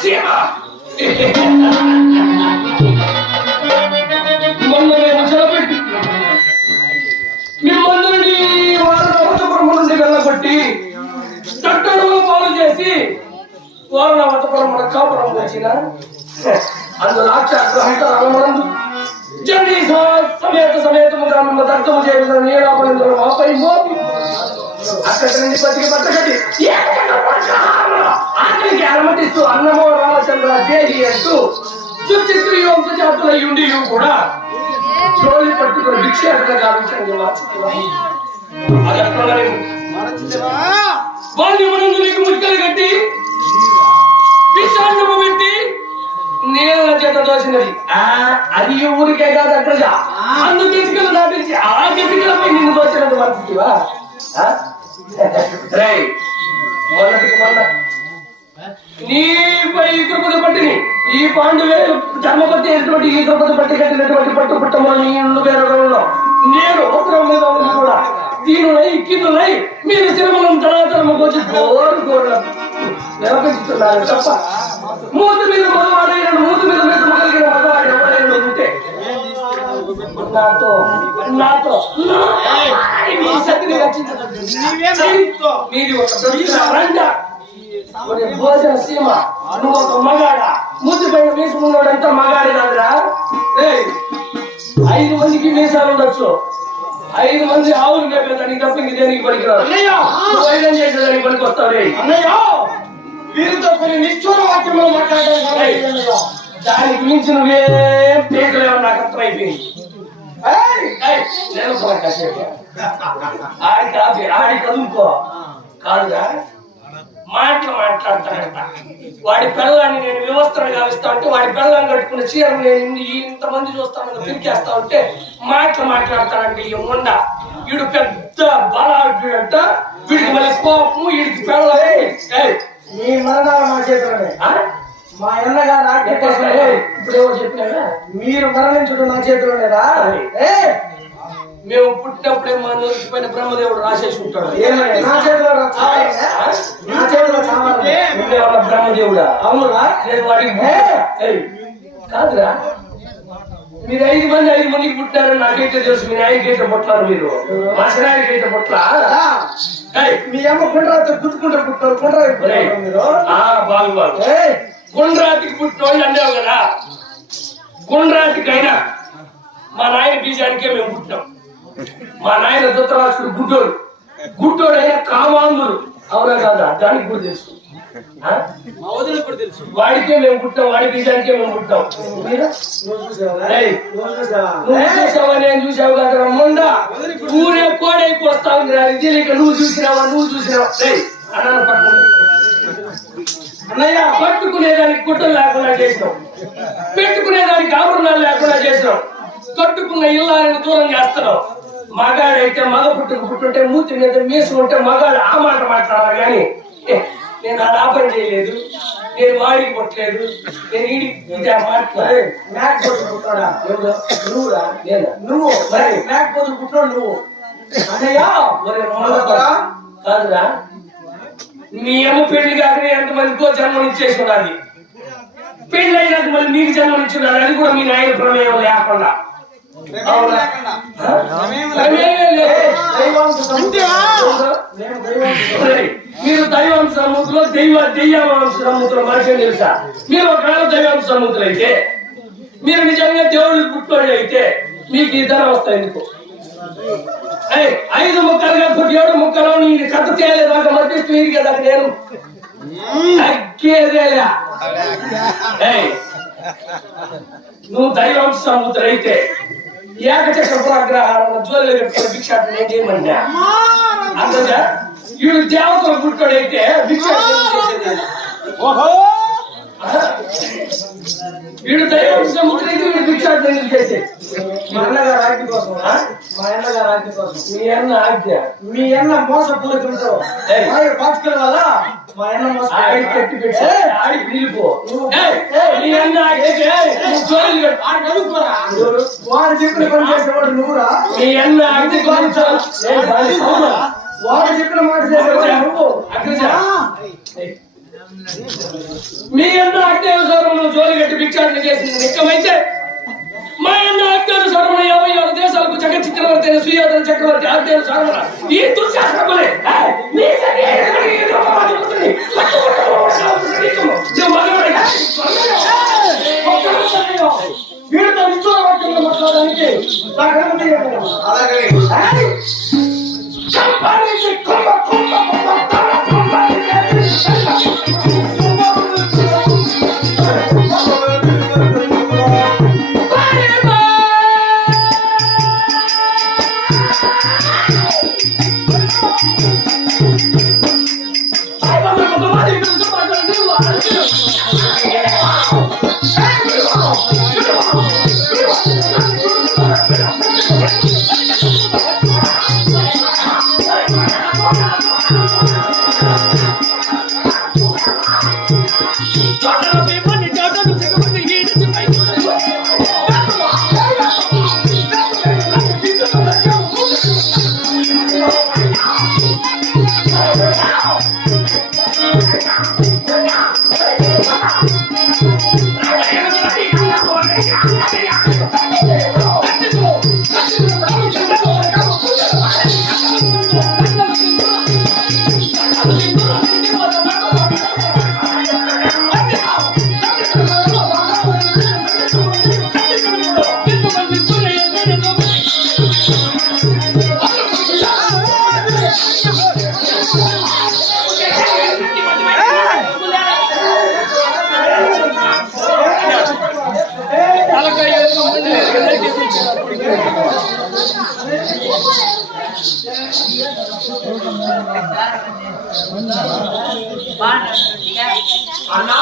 సీమ మొన్న మేము చెలపెట్టి మిమ్మల్ని వారు నవతపురం నుండి వెళ్ళగొట్టి తట్టడులో పాలు చేసి వారు నవతపురం మన కాపురం వచ్చిన అందు రాక్షసంతరందు జండి సమేత సమేతము గ్రామం దత్తము చేసిన నీలాపలిందులు మాపై మోపి అక్కడి నుండి బతికి బట్టగట్టి ఆకలికి అనుమతిస్తూ అన్నమో రామచంద్ర దేహి అంటూ సుచిత్రి వంశ జాతుల ఉండి కూడా చోళి పట్టుకుని భిక్షాటన గావించండి అది అక్కడ వాళ్ళు ముందు నీకు ముక్కలు కట్టి విషాన్నము పెట్టి నీళ్ళ చేత దోసినది ఆ, అది ఈ ఊరికే కాదు అక్కడ. అందు కిసికలు దాటించి. పాండువే ధర్మపతి ఈ కృపద పట్టి కట్టినటువంటి పట్టు పుట్టముల నీ ఇల్లు వేరడంలో నేను ఉత్తరం మీద ఉంది కూడా. దీనులై కిందులై మీరు శ్రమలం తరాతరము కోరు కోరు. నిరపించుతున్నారు తప్ప మూతి మీద మగవాడైన మూతి మీద మీద కలిగిన మగవాడు ఎవరైనా ఉంటే నాతో నాతో నీది ఒక భోజన సీమ నువ్వు ఒక మగాడ? మూతి పైన మీసుకున్నాడంతా మగాడి కాదురా ఏయ్, ఐదు మందికి మీసాలు ఉండొచ్చు. ఐదు మంది ఆవులు మేపేదానికి తప్ప ఇంక దేనికి పనికిరాదు నువ్వు వైద్యం చేసేదానికి పనికి వస్తావు వీరితో కొన్ని నిష్ఠూర వాక్యములు మాట్లాడడం దానికి మించి నువ్వే పీకలేవు నాకు అర్థమైపోయింది నేను కూడా కాసేపు. ఆడి కాపీ ఆడి కదులుకో కాదురా? మాటలు మాట్లాడతాడంట వాడి పిల్లాన్ని నేను వ్యవస్థను గావిస్తా ఉంటే వాడి పిల్లని కట్టుకున్న చీరలు నేను ఇంతమంది చూస్తాను పిరికేస్తా ఉంటే మాటలు మాట్లాడతాడంటే ఈ ఉండ వీడు పెద్ద బలాఢ్యుడంట వీడికి మళ్ళీ కోపము వీడికి పిల్ల మీ మరణాలు మా చేతిలోనే. మా అన్నగారు ఆజ్ఞ కోసం ఇప్పుడు ఏమో చెప్పినా మీరు మరణించడం నా చేతిలోనేరా ఏ మేము పుట్టినప్పుడే మా నోటికి పైన బ్రహ్మదేవుడు రాసేసి ఉంటాడు. బ్రహ్మదేవుడా? అవునురా. నేను వాడికి ఏయ్, కాదురా. మీరు ఐదు మంది ఐదు మందికి పుట్టారని నాకైతే తెలుసు. మీ నాయకైతే పుట్టారు మీరు. మా నాయకైతే పుట్ల రా. మీ అమ్మ గుండ్రాతో గుద్దుకుంటారు పుట్టారు. గుండ్రా ఒరేయ్, మీరు. ఆ, బాగు బాగు. గుండ్రాతికి పుట్టిన వాళ్ళు అన్నావు కదా? గుండ్రాతికైనా మా నాయన బీజానికే మేము పుట్టాం. మా నాయన ధృతరాష్ట్రుడు గుడ్డోడు. గుడ్డోడు అయినా కామాంధుడు. అవునా కాదు? దానికి కూడా తెలుసు. వాడికే మేము పుట్టాం వాడి బీజానికే మేము పుట్టాం. చూసావా? నేను చూసావు కదా ముందా ఊరే కోడైకి వస్తావు ఇది లేక నువ్వు చూసినావా? నువ్వు చూసినావా? అన్నాను పట్టుకుని అన్నయ్య పట్టుకునేదానికి గుట్టలు లేకుండా చేసినాం. పెట్టుకునేదానికి ఆభరణాలు లేకుండా చేసినాం. కట్టుకున్న ఇల్లాలను దూరం చేస్తున్నాం. మగాడైతే మగ పుట్టుకు పుట్టుంటే మూతి మీద మీసుకుంటే మగాడు ఆ మాట మాట్లాడాలి కానీ ఏ, నేను అలా పని చేయలేదు నేను వాడికి పుట్టలేదు నేను ఈడికి మేక పొద్దు పుట్టాడా? ఎవరు నువ్వురా? నేనా. నువ్వు? మరి మేక పొద్దు పుట్టాడు నువ్వు. అన్నయ్య మరి కాదురా? మీ అమ్మ పెళ్ళి కాకనే ఎంతమందికో జన్మనిచ్చేసి ఉన్నది? పెళ్ళి అయినాక మళ్ళీ మీకు జన్మనిచ్చున్నారు? అది కూడా మీ నాయన ప్రమేయం లేకుండా. మీరు దైవాంశ సముద్రంలో దైవ దెయ్యాంశ సముద్రం మనిషి తెలుసా మీరు ఒకవేళ దైవాంశ సముద్రం అయితే మీరు నిజంగా దేవుడికి పుట్టుకోండి అయితే మీకు ధర వస్తాయి ఎందుకు? ఐదు ముక్కలుగా పుట్టి ఏడు ముక్కలు నీ కథ తేలేదాకా మధ్యస్థు వీరి కదా నేను. తగ్గేదేలే. నువ్వు దైవాంశ సముద్రం అయితే ఏకచక్ర పురాగ్రహాలను జోలు కట్టుకుని భిక్షాటం నేను చేయమన్నా అంతగా వీడు దేవతల చేసేది ఓహో వీడు దైవం సముద్రం అయితే వీడు భిక్షాటం చేసేది మా అన్నగారు ఆజ్ఞ కోసం? మా అన్నగారు ఆజ్ఞ కోసం మీ అన్న ఆజ్ఞ మీ అన్న. వారి పాచికల వల్ల మా అన్న ఆడి మోస కట్టి పెట్టి మీ అన్న జోలికి వాడు చెప్పిన పని చేసేవాడు నువ్వురా? మీ? వాడు చెప్పిన మాట చేసేవాడు నువ్వు? మీ అన్న అజ్ఞానుసారమును జోలి గట్టి భిక్షాటన చేసింది. నిక్కమైతే మా అన్న అజ్ఞానుసారమున యాభై ఆరు దేశాలకు జగ చక్రవర్తి అయిన సుయాదన చక్రవర్తి అజ్ఞానుసారమున ఈ దుశ్శాసనములే నీ సఖి Hágale. Yeah. అన్నా